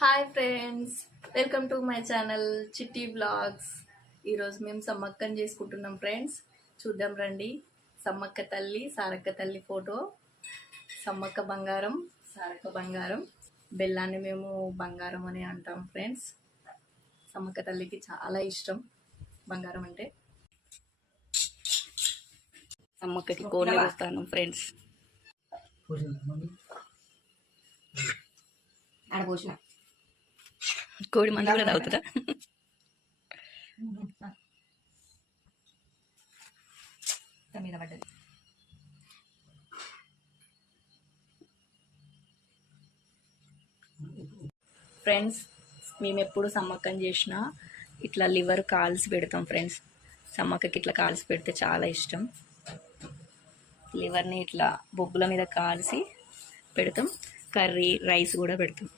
Hi friends welcome to my channel Chitti vlogs. ఈరోజు మేము సమ్మక్కని చేసుకుంటున్నాం ఫ్రెండ్స్. చూద్దాం రండి. సమ్మక్క తల్లి సారక్క తల్లి ఫోటో. సమ్మక్క బంగారం సారక్క బంగారం. బెల్లాన్ని మేము బంగారం అని అంటాం ఫ్రెండ్స్. సమ్మక్క తల్లికి చాలా ఇష్టం బంగారం అంటే. సమ్మక్కకి కోడి వస్తాను ఫ్రెండ్స్. ఆడ పోసిన. కోడి మంది కూడా తాగుతుందా మీద పడ్డది. ఫ్రెండ్స్ మేము ఎప్పుడు సమ్మక్కని చేసినా ఇట్లా లివర్ కాల్స్ పెడతాం ఫ్రెండ్స్. సమ్మక్కకి ఇట్లా కాల్సి పెడితే చాలా ఇష్టం. లివర్ని ఇట్లా బొగ్గుల మీద కాల్చి పెడతాం. కర్రీ రైస్ కూడా పెడతాం.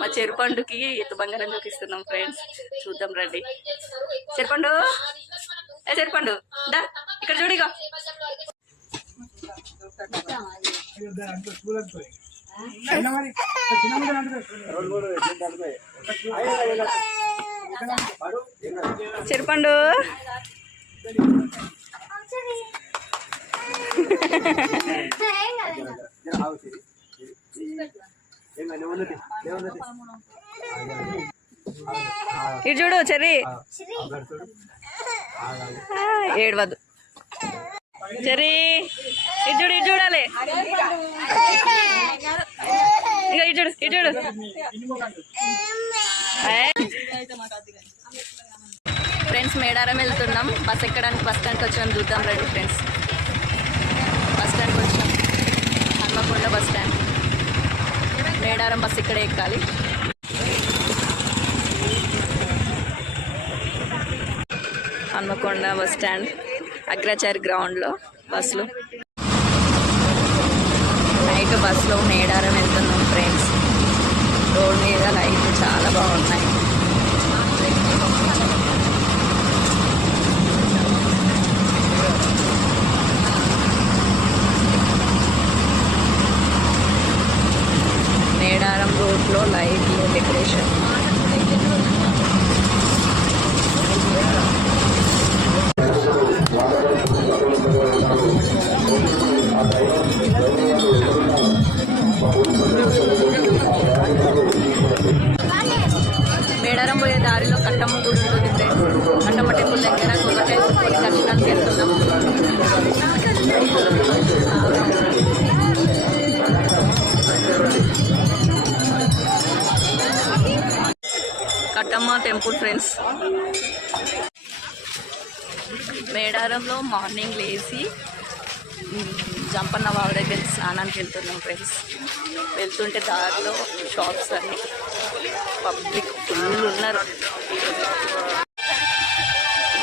మా చెరుపండుకి ఎత్తు బంగారం చూపిస్తున్నాం ఫ్రెండ్స్. చూద్దాం రండి. చెరుపండు? ఏ చెరుపండు? దా ఇక్కడ చూడిగా చెరుపండు? ఇటు చూడు చెర్రీ. ఏడవద్దు. చెర్రీ ఇటు చూడు ఇటు చూడాలి. ఇక ఇటు చూడు ఇటు చూడు. ఫ్రెండ్స్ మేడారం వెళ్తున్నాం. బస్ ఎక్కడానికి బస్ స్టాండ్కి వచ్చాం చూద్దాం రండి ఫ్రెండ్స్. బస్ స్టాండ్కి వచ్చాం. Hanamkonda bus stand. Medaram bus ఇక్కడే ఎక్కాలి. హన్మకొండ బస్ స్టాండ్ అగ్రాచారి గ్రౌండ్లో బస్సులు. నైట్ బస్సులో మేడారం వెళ్తున్నాం ఫ్రెండ్స్. రోడ్ మీద లైట్లు చాలా బాగున్నాయి. రోడ్లో లైట్లు డెకరేషన్. మేడారం మేడారంలో మార్నింగ్ లేచి జంపన్న బావి దగ్గరికి స్నానానికి వెళ్తున్నాం ఫ్రెండ్స్. వెళ్తుంటే దారిలో షాప్స్ అన్ని పబ్లిక్ ఫుల్ ఉన్నారు.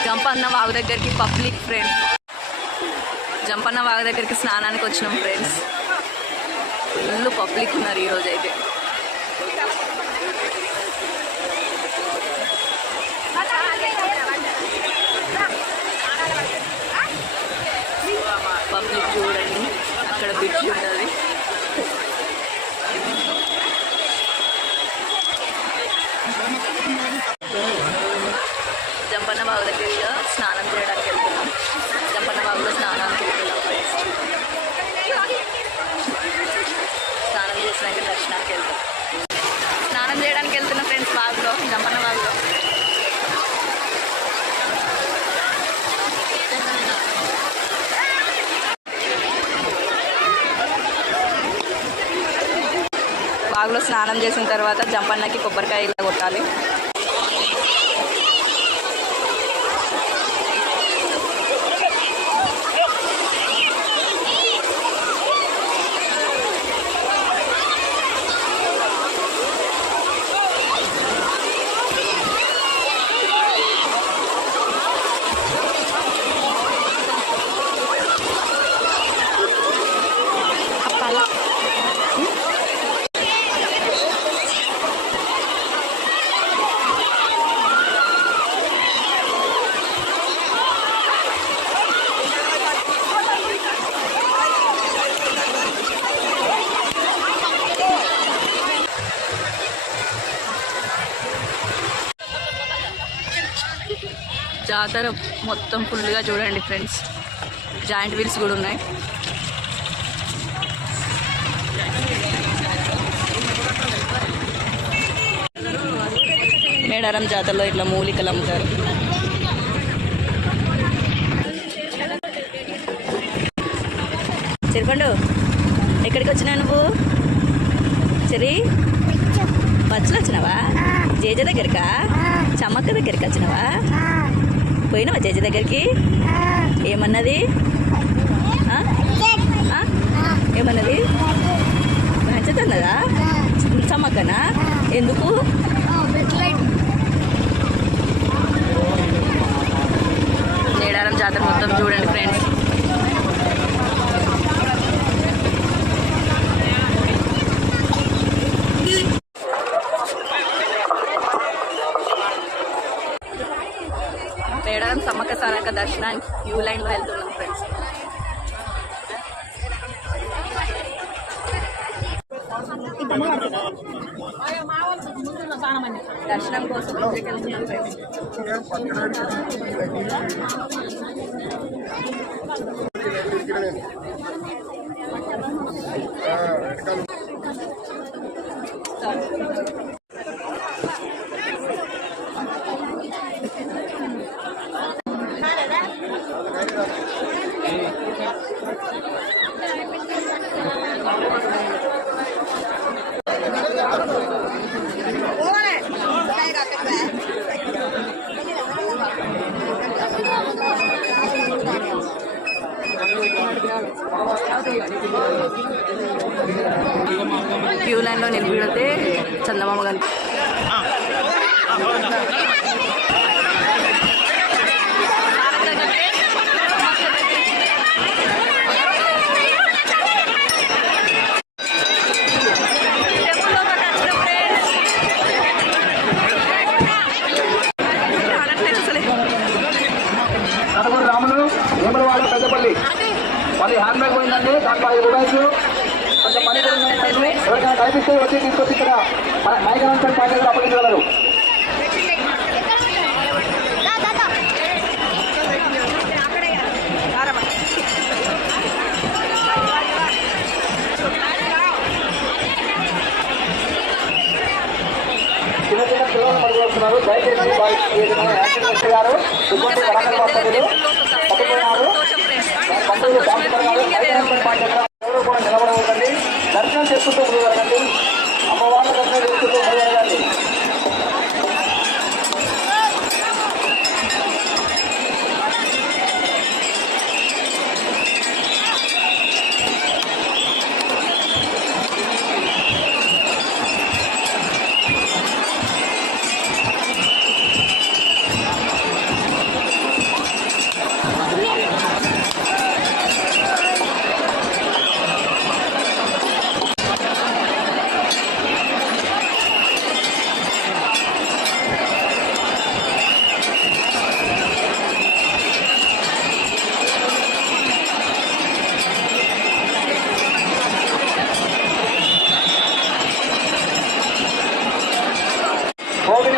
జంపన్న వాగు దగ్గరికి పబ్లిక్ ఫ్రెండ్స్ జంపన్న వాగు దగ్గరికి స్నానానికి వచ్చినాం ఫ్రెండ్స్. ఫుల్ పబ్లిక్ ఉన్నారు ఈరోజు అయితే పబ్లిక్ చూడండి అక్కడ బ్రిడ్జ్ ఉంటుంది జంపన్న బాబు దగ్గరగా స్నానం చేయడానికి వెళ్తున్నాం జంపన్న బాబులో స్నానానికి వెళ్తున్నాం ఫ్రెండ్స్ స్నానం దర్శనానికి వెళ్తాం స్నానం చేయడానికి వెళ్తున్న ఫ్రెండ్స్ బాగులో జంపన్న బాగులో బాగులో స్నానం చేసిన తర్వాత జంపన్నకి కొబ్బరికాయ ఇలా కొట్టాలి. జాతర మొత్తం ఫుల్గా చూడండి ఫ్రెండ్స్. జాయింట్ వీల్స్ కూడా ఉన్నాయి. మేడారం జాతరలో ఇట్లా మూలికలు అమ్ముతారు. చెరిపండు ఎక్కడికి వచ్చినావు నువ్వు? చెరి బస్సులో వచ్చినావా? జేజ దగ్గరికా? చమ్మక్క దగ్గరికి వచ్చినావా? పోయినావా జేజ దగ్గరికి? ఏమన్నది? ఆ? ఏమన్నది? నచ్చుతున్నదా? చమ్మక్కనా ఎందుకు? నేడారం జాతర మొత్తం చూడండి ఫ్రెండ్స్ మేడారం సమ్మక్క సారక్క దర్శనానికి క్యూ లైన్లో వెళ్తున్నాం ఫ్రెండ్స్. దర్శనం కోసం వెళ్తున్నాం ఫ్రెండ్స్. చందమామ కనిపిస్తే వచ్చి తీసుకొచ్చి ఇక్కడ మన నాయకనంతా పార్టీ దగ్గర అప్పగించగలరు. చిన్న చిన్న పిల్లలు పడి వస్తున్నారు దయచేసి వారికి ఏదైనా యాక్సిడెంట్ గారు ఇటువంటి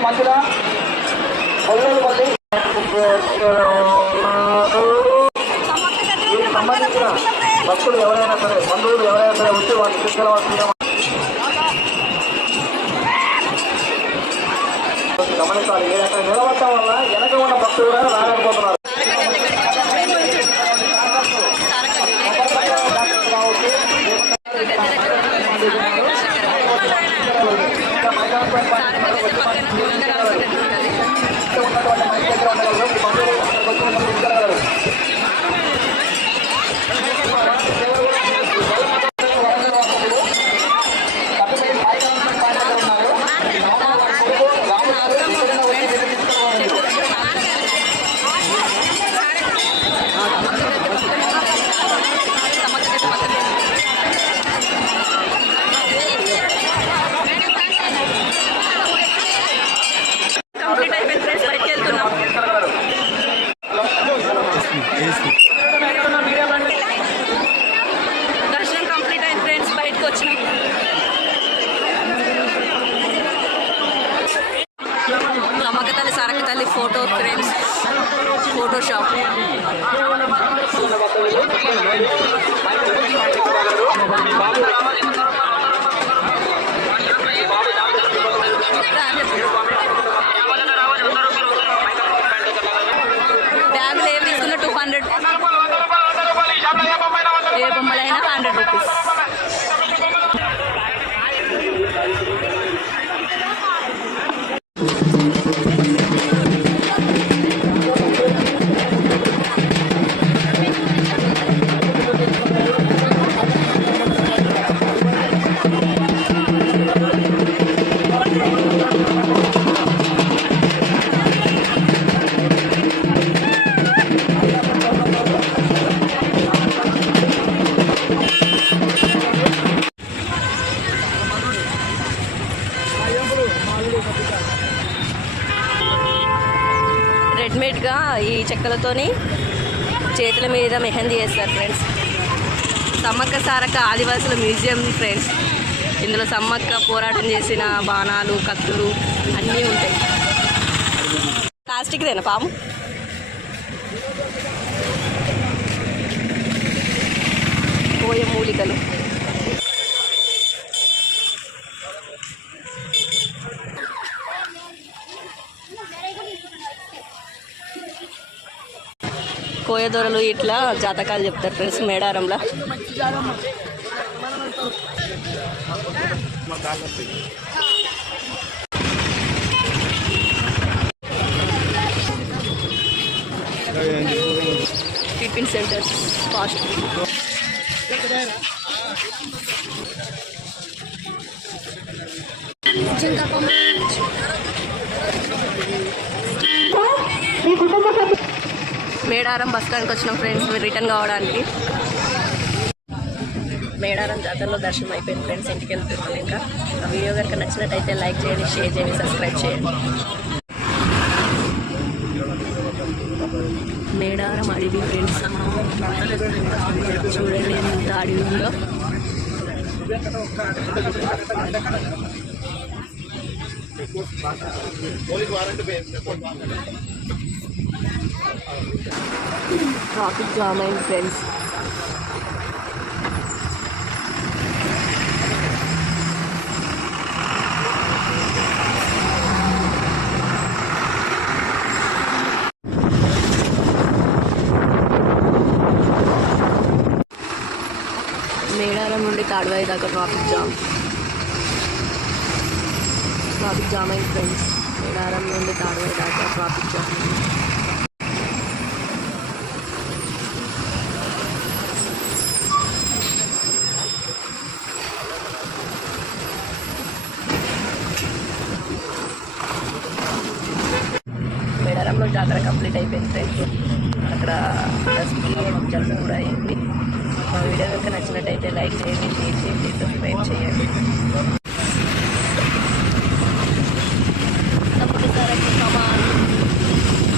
మంచుల కొల్లూరు పల్లి దీనికి సంబంధించిన భక్తులు ఎవరైనా సరే బంధువులు ఎవరైనా సరే వచ్చి వారిని తీసుకెళ్ళవలసిందిగా గమనించాలి నిలబడటం వల్ల వెనక ఉన్న భక్తులు కూడా రాలేకపోతున్నారు ఉన్నటువంటి మైక్ దగ్గర ఉండగలరు నమ్మక తల్లి సరక తల్లి ఫోటో ఫ్రేమ్స్ ఫోటో షాప్ బ్యాగులు ఏం తీసుకున్నా టూ హండ్రెడ్ ఏ బొమ్మలైనా హండ్రెడ్ రూపీస్ ఈ చెక్కలతోని చేతుల మీద మెహందీ చేస్తారు ఫ్రెండ్స్ సమ్మక్క సారక్క ఆదివాసుల మ్యూజియం ఫ్రెండ్స్ ఇందులో సమ్మక్క పోరాటం చేసిన బాణాలు కత్తులు అన్నీ ఉంటాయి. ప్లాస్టిక్దేనా పాము? పోయే మూలికలు. దొరలు ఇట్లా జాతకాలు చెప్తారు ఫ్రెండ్స్ మేడారంలో. Tiffin centres fast Medaram bus స్టాండ్కి వచ్చిన ఫ్రెండ్స్ మీరు రిటర్న్ కావడానికి. మేడారం జాతరలో దర్శనం అయిపోయింది ఫ్రెండ్స్ ఇంటికి వెళ్తున్నాం ఇంకా. ఆ వీడియో కనుక నచ్చినట్టయితే లైక్ చేయండి షేర్ చేయండి సబ్స్క్రైబ్ చేయండి. మేడారం అడవి ఫ్రెండ్స్. చూడండి ఎంత అడవి ఉందో. ట్రాఫిక్ జామ్ అయింది ఫ్రెండ్స్ మేడారం నుండి తాడువాయి దాకా ట్రాఫిక్ జామ్ ట్రాఫిక్ జామ్ అయింది ఫ్రెండ్స్ మేడారం నుండి తాడువాయి దాకా ట్రాఫిక్ జామ్ మేడారంలో జాతర కంప్లీట్ అయిపోయింది ఫ్రెండ్స్ అక్కడ దసరా జల్లు కూడా అయింది. మా వీడియో కనుక నచ్చినట్టయితే లైక్ చేయండి షేర్ చేయండి సబ్స్క్రైబ్ చేయండి.